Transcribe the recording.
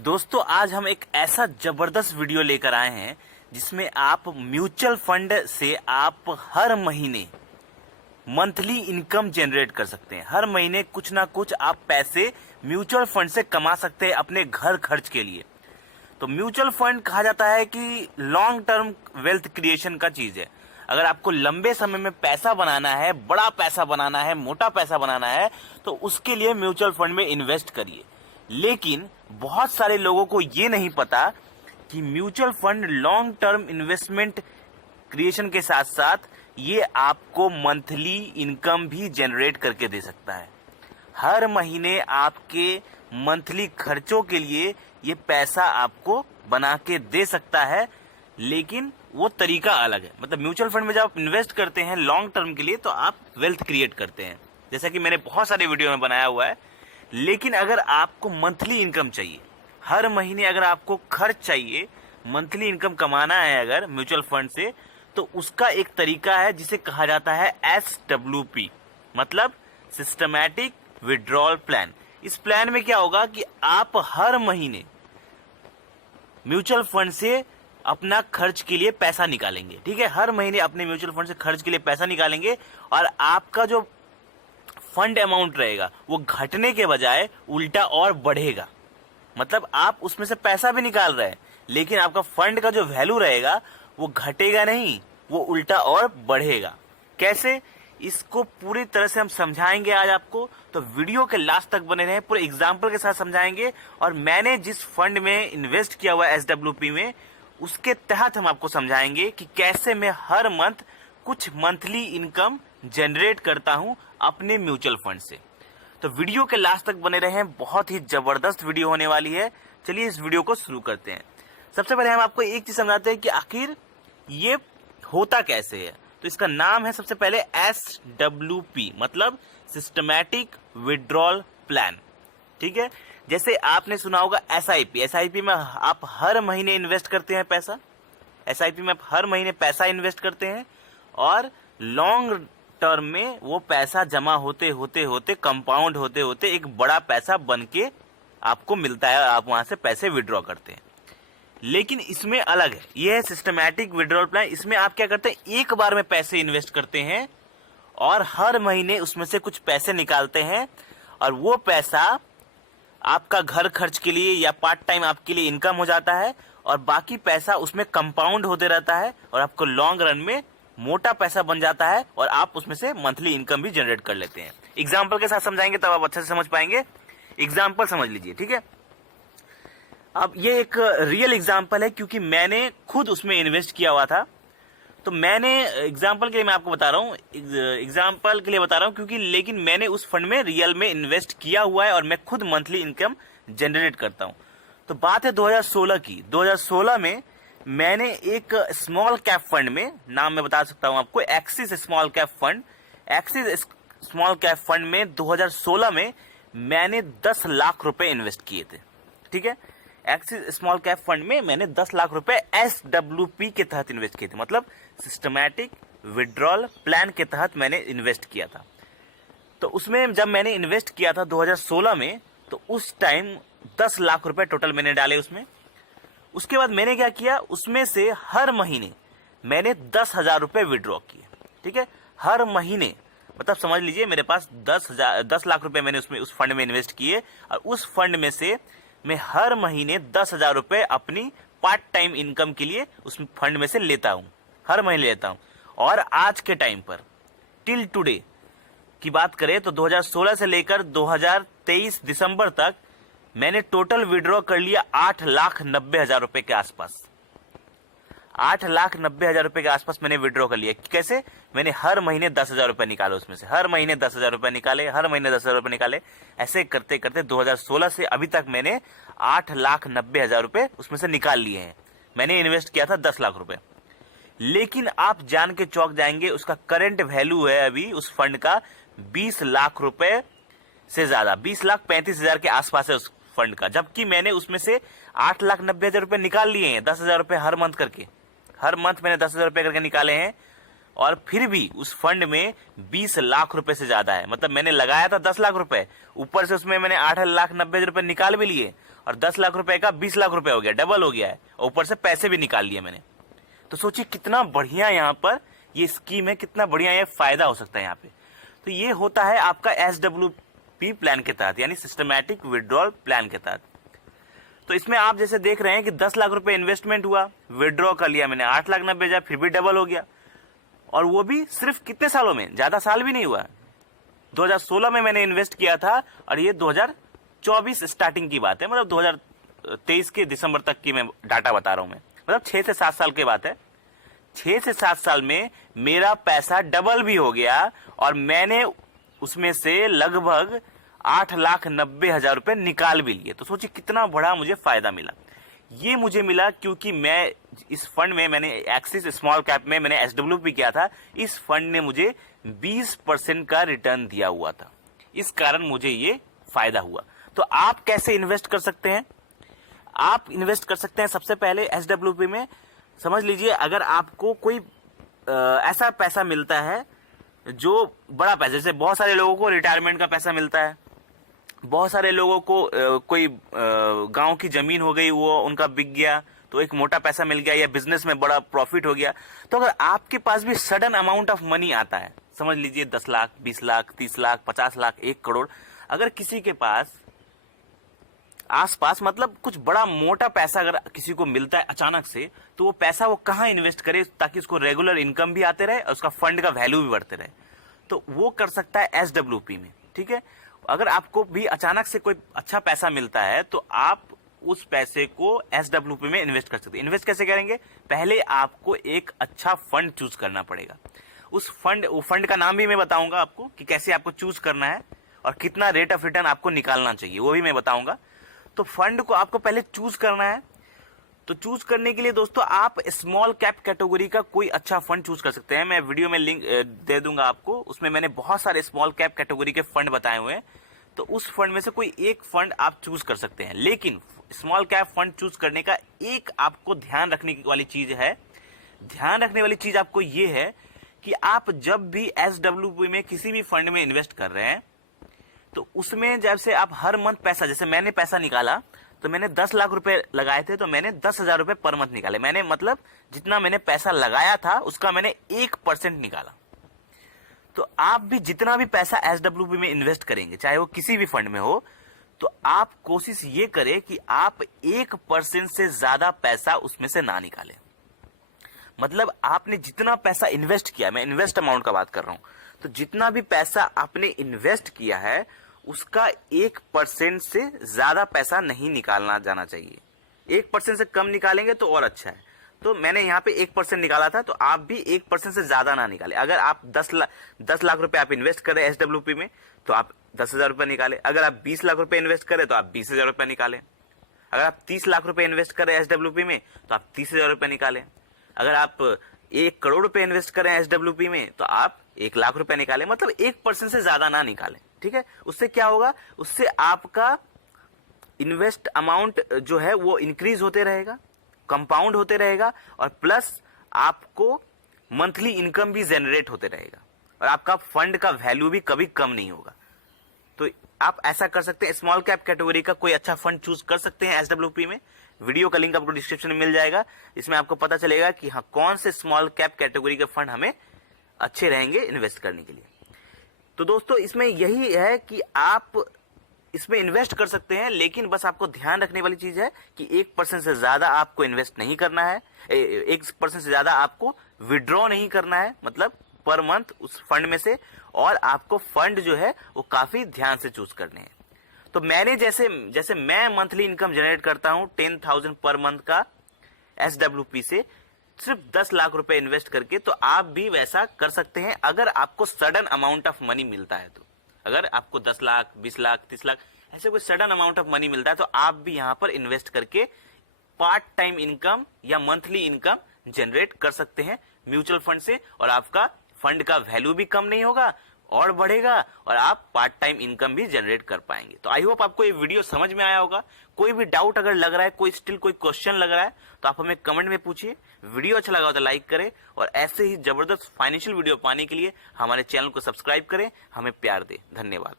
दोस्तों आज हम एक ऐसा जबरदस्त वीडियो लेकर आए हैं जिसमें आप म्यूचुअल फंड से आप हर महीने मंथली इनकम जनरेट कर सकते हैं। हर महीने कुछ ना कुछ आप पैसे म्यूचुअल फंड से कमा सकते हैं अपने घर खर्च के लिए। तो म्यूचुअल फंड कहा जाता है कि लॉन्ग टर्म वेल्थ क्रिएशन का चीज है। अगर आपको लंबे समय में पैसा बनाना है, बड़ा पैसा बनाना है, मोटा पैसा बनाना है, तो उसके लिए म्यूचुअल फंड में इन्वेस्ट करिए। लेकिन बहुत सारे लोगों को ये नहीं पता कि mutual fund long term investment creation के साथ साथ ये आपको मंथली इनकम भी जनरेट करके दे सकता है। हर महीने आपके मंथली खर्चों के लिए ये पैसा आपको बना के दे सकता है, लेकिन वो तरीका अलग है। मतलब म्यूचुअल फंड में जब आप इन्वेस्ट करते हैं लॉन्ग टर्म के लिए तो आप वेल्थ क्रिएट करते हैं, जैसा कि मैंने बहुत सारे वीडियो में बनाया हुआ है। लेकिन अगर आपको मंथली इनकम चाहिए, हर महीने अगर आपको खर्च चाहिए, मंथली इनकम कमाना है अगर म्यूचुअल फंड से, तो उसका एक तरीका है जिसे कहा जाता है SWP, मतलब सिस्टमैटिक विड्रॉल प्लान। इस प्लान में क्या होगा कि आप हर महीने म्यूचुअल फंड से अपना खर्च के लिए पैसा निकालेंगे। ठीक है, हर महीने अपने म्यूचुअल फंड से खर्च के लिए पैसा निकालेंगे और आपका जो फंड अमाउंट रहेगा वो घटने के बजाय उल्टा और बढ़ेगा। मतलब आप उसमें से पैसा भी निकाल रहे हैं, लेकिन आपका फंड का जो वैल्यू रहेगा वो घटेगा नहीं, वो उल्टा और बढ़ेगा। कैसे, इसको पूरी तरह से हम समझाएंगे आज आपको। तो वीडियो के लास्ट तक बने रहें, पूरे एग्जाम्पल के साथ समझाएंगे। और मैंने जिस फंड में इन्वेस्ट किया हुआ है SWP में, उसके तहत हम आपको समझाएंगे कि कैसे मैं हर मंथ कुछ मंथली इनकम जनरेट करता हूं अपने म्यूचुअल फंड से। तो वीडियो के लास्ट तक बने रहें, बहुत ही जबरदस्त वीडियो होने वाली है। चलिए इस वीडियो को शुरू करते हैं। सबसे पहले हम आपको एक चीज समझाते हैं कि आखिर ये होता कैसे है। तो इसका नाम है सबसे पहले SWP, मतलब सिस्टमैटिक विड्रॉल प्लान। ठीक है, जैसे आपने सुना होगा SIP में आप हर महीने इन्वेस्ट करते हैं पैसा। SIP में आप हर महीने पैसा इन्वेस्ट करते हैं और लॉन्ग टर्म में वो पैसा जमा होते होते होते कंपाउंड होते होते एक बड़ा पैसा बन के आपको मिलता है, आप वहां से पैसे विड्रॉ करते हैं। लेकिन इसमें अलग है, ये है सिस्टमैटिक विड्रॉल प्लान। इसमें आप क्या करते हैं, एक बार में पैसे इन्वेस्ट करते हैं और हर महीने उसमें से कुछ पैसे निकालते हैं और वो पैसा आपका घर खर्च के लिए या पार्ट टाइम आपके लिए इनकम हो जाता है और बाकी पैसा उसमें कंपाउंड होते रहता है और आपको लॉन्ग रन में मोटा पैसा बन जाता है और आप उसमें से मंथली इनकम भी जनरेट कर लेते हैं। एग्जाम्पल के साथ समझाएंगे तब आप अच्छे से समझ पाएंगे। एग्जाम्पल समझ लीजिए, ठीक है। अब ये एक रियल एग्जाम्पल है क्योंकि मैंने खुद उसमें इन्वेस्ट किया हुआ था। तो मैंने एग्जाम्पल के लिए मैं आपको बता रहा हूँ, एग्जाम्पल के लिए बता रहा हूँ क्योंकि लेकिन मैंने उस फंड में रियल में इन्वेस्ट किया हुआ है और मैं खुद मंथली इनकम जनरेट करता हूँ। तो बात है 2016 की। 2016 में मैंने एक स्मॉल कैप फंड में, नाम मैं बता सकता हूं आपको, axis small cap fund. Axis small cap fund में 2016 में मैंने 10 लाख रुपए इन्वेस्ट किए थे। ठीक है, एक्सिस स्मॉल कैप फंड में मैंने 10 लाख रुपए SWP के तहत इन्वेस्ट किए थे, मतलब सिस्टमैटिक विड्रॉल प्लान के तहत मैंने इन्वेस्ट किया था। तो उसमें जब मैंने इन्वेस्ट किया था 2016 में, तो उस टाइम 10 लाख रुपए टोटल मैंने डाले उसमें। उसके बाद मैंने क्या किया, उसमें से हर महीने मैंने 10,000 रुपए विड्रॉ किए। ठीक है, हर महीने, मतलब समझ लीजिए मेरे पास 10 लाख रुपए मैंने उसमें उस फंड में इन्वेस्ट किए और उस फंड में से मैं हर महीने 10,000 रुपए अपनी पार्ट टाइम इनकम के लिए उस फंड में से लेता हूं, हर महीने लेता हूं। और आज के टाइम पर टिल टुडे की बात करें तो 2016 से लेकर 2023 दिसंबर तक मैंने टोटल विड्रॉ कर लिया 8,90,000 रुपए के आसपास। 8,90,000 रुपए के आसपास मैंने विड्रॉ कर लिया। कैसे, मैंने हर महीने 10,000 रुपए निकाले उसमें से, हर महीने 10,000 रुपए निकाले, हर महीने 10,000 रुपए निकाले। ऐसे करते करते 2016 से अभी तक मैंने 8,90,000 रुपए उसमें से निकाल लिए हैं। मैंने इन्वेस्ट किया था 10 लाख रुपए। लेकिन आप जान के चौंक जाएंगे, उसका करंट वैल्यू है अभी उस फंड का 20 लाख रुपए से ज्यादा, 20,35,000 के आसपास है उस फंड का। जबकि मैंने उसमें से 8,90,000 रुपए निकाल लिए हैं, 10,000 रुपए हर मंथ करके, हर मंथ मैंने 10,000 रुपए करके निकाले हैं। और फिर भी उस फंड में 20 लाख रुपए से ज्यादा है। मतलब मैंने लगाया था 10 लाख रुपए, ऊपर से उसमें मैंने 8,90,000 रुपए निकाल भी लिए और 10 लाख रुपए का 20 लाख रुपए हो गया, डबल हो गया है, ऊपर से पैसे भी निकाल लिए मैंने। तो सोचिए कितना बढ़िया यहाँ पर ये स्कीम है, कितना बढ़िया ये फायदा हो सकता है यहाँ पे। तो ये होता है आपका SWP प्लान के तहत, यानी सिस्टमैटिक विड्रॉल प्लान के तहत। तो इसमें आप जैसे देख रहे हैं कि 10 लाख रुपए इन्वेस्टमेंट हुआ, विड्रॉ कर लिया मैंने, 8,90,000, फिर भी डबल हो गया। और वो भी सिर्फ कितने सालों में, ज्यादा साल भी नहीं हुआ। 2016 में मैंने इन्वेस्ट किया था और ये 2024 स्टार्टिंग की बात है, मतलब 2023 के दिसंबर तक की मैं डाटा बता रहा हूं मैं, मतलब 6 से 7 साल की बात है। 6 से 7 साल में मेरा पैसा डबल भी हो गया और मैंने उसमें से लगभग 8,90,000 रुपए निकाल भी लिए। तो सोचिए कितना बड़ा मुझे फायदा मिला। ये मुझे मिला क्योंकि मैं इस फंड में, मैंने एक्सिस स्मॉल कैप में मैंने SWP किया था, इस फंड ने मुझे 20% का रिटर्न दिया हुआ था, इस कारण मुझे ये फायदा हुआ। तो आप कैसे इन्वेस्ट कर सकते हैं? आप इन्वेस्ट कर सकते हैं सबसे पहले SWP में। समझ लीजिए अगर आपको कोई ऐसा पैसा मिलता है जो बड़ा पैसा, जैसे बहुत सारे लोगों को रिटायरमेंट का पैसा मिलता है, बहुत सारे लोगों को कोई गांव की जमीन हो गई, वो उनका बिक गया तो एक मोटा पैसा मिल गया, या बिजनेस में बड़ा प्रॉफिट हो गया। तो अगर आपके पास भी सडन अमाउंट ऑफ मनी आता है, समझ लीजिए 10 लाख, 20 लाख, 30 लाख, 50 लाख, 1 करोड़, अगर किसी के पास आसपास मतलब कुछ बड़ा मोटा पैसा अगर किसी को मिलता है अचानक से, तो वो पैसा वो कहाँ इन्वेस्ट करे ताकि उसको रेगुलर इनकम भी आते रहे और उसका फंड का वैल्यू भी बढ़ते रहे? तो वो कर सकता है SWP में। ठीक है, अगर आपको भी अचानक से कोई अच्छा पैसा मिलता है तो आप उस पैसे को SWP में इन्वेस्ट कर सकते हैं। इन्वेस्ट कैसे करेंगे? पहले आपको एक अच्छा फंड चूज करना पड़ेगा। वो फंड का नाम भी मैं बताऊंगा आपको कि कैसे आपको चूज करना है और कितना रेट ऑफ रिटर्न आपको निकालना चाहिए, वो भी मैं बताऊंगा। तो फंड को आपको पहले चूज करना है। तो चूज करने के लिए दोस्तों आप स्मॉल कैप कैटेगरी का कोई अच्छा फंड चूज कर सकते हैं। मैं वीडियो में लिंक दे दूंगा आपको, उसमें मैंने बहुत सारे स्मॉल कैप कैटेगरी के फंड बताए हुए हैं। तो उस फंड में से कोई एक फंड आप चूज कर सकते हैं। लेकिन स्मॉल कैप फंड चूज करने का एक आपको ध्यान रखने वाली चीज है, ध्यान रखने वाली चीज आपको ये है कि आप जब भी SWP में किसी भी फंड में इन्वेस्ट कर रहे हैं तो उसमें जैसे आप हर मंथ पैसा, जैसे मैंने पैसा निकाला तो मैंने 10 लाख रुपए लगाए थे तो मैंने 10,000 रुपए पर मंथ निकाले। मैंने मतलब जितना मैंने पैसा लगाया था उसका मैंने 1% निकाला। तो आप भी जितना भी पैसा SWP में इन्वेस्ट करेंगे, चाहे वो किसी भी फंड में हो, तो आप कोशिश ये करें कि आप 1% से ज्यादा पैसा उसमें से ना निकालें। मतलब आपने जितना पैसा इन्वेस्ट किया, मैं इन्वेस्ट अमाउंट का बात कर रहा हूं, तो जितना भी पैसा आपने इन्वेस्ट किया है उसका 1% से ज्यादा पैसा नहीं निकालना जाना चाहिए। 1% से कम निकालेंगे तो और अच्छा है। तो मैंने यहाँ पे 1% निकाला था, तो आप भी 1% से ज्यादा ना निकाले। अगर आप 10 लाख रुपए आप इन्वेस्ट करें SWP में तो आप 10,000 रुपए निकाले। अगर आप 20 लाख रुपए इन्वेस्ट करें तो आप 20,000 रुपए निकालें। अगर आप 30 लाख रुपए इन्वेस्ट करें SWP में तो आप 30,000 रुपए निकालें। अगर आप 1 करोड़ रुपए इन्वेस्ट करें SWP में तो आप 1 लाख रुपए निकालें। मतलब 1% से ज्यादा ना निकालें। ठीक है, उससे क्या होगा, उससे आपका इन्वेस्ट अमाउंट जो है वो इंक्रीज होते रहेगा, कंपाउंड होते रहेगा, और प्लस आपको मंथली इनकम भी जनरेट होते रहेगा और आपका फंड का वैल्यू भी कभी कम नहीं होगा। तो आप ऐसा कर सकते हैं, स्मॉल कैप कैटेगरी का कोई अच्छा फंड चूज कर सकते हैं SWP में। वीडियो का लिंक आपको डिस्क्रिप्शन में मिल जाएगा, इसमें आपको पता चलेगा कि हाँ कौन से स्मॉल कैप कैटेगरी के फंड हमें अच्छे रहेंगे इन्वेस्ट करने के लिए। तो दोस्तों इसमें यही है कि आप इसमें इन्वेस्ट कर सकते हैं, लेकिन बस आपको ध्यान रखने वाली चीज है कि 1% से ज्यादा आपको इन्वेस्ट नहीं करना है, 1% से ज्यादा आपको विड्रॉ नहीं करना है, मतलब पर मंथ उस फंड में से, और आपको फंड जो है वो काफी ध्यान से चूज करने हैं। तो मैंने जैसे मैं मंथली इनकम जनरेट करता हूं 10,000 पर मंथ का SWP से, सिर्फ 10 लाख रुपए इन्वेस्ट करके, तो आप भी वैसा कर सकते हैं अगर आपको सडन अमाउंट ऑफ मनी मिलता है। तो अगर आपको 10 लाख, 20 लाख, 30 लाख ऐसे कोई सडन अमाउंट ऑफ मनी मिलता है तो आप भी यहां पर इन्वेस्ट करके पार्ट टाइम इनकम या मंथली इनकम जनरेट कर सकते हैं म्यूचुअल फंड से, और आपका फंड का वैल्यू भी कम नहीं होगा और बढ़ेगा, और आप पार्ट टाइम इनकम भी जनरेट कर पाएंगे। तो आई होप आपको ये वीडियो समझ में आया होगा। कोई भी डाउट अगर लग रहा है, कोई क्वेश्चन लग रहा है, तो आप हमें कमेंट में पूछिए। वीडियो अच्छा लगा हो तो लाइक करें, और ऐसे ही जबरदस्त फाइनेंशियल वीडियो पाने के लिए हमारे चैनल को सब्सक्राइब करें, हमें प्यार दें। धन्यवाद।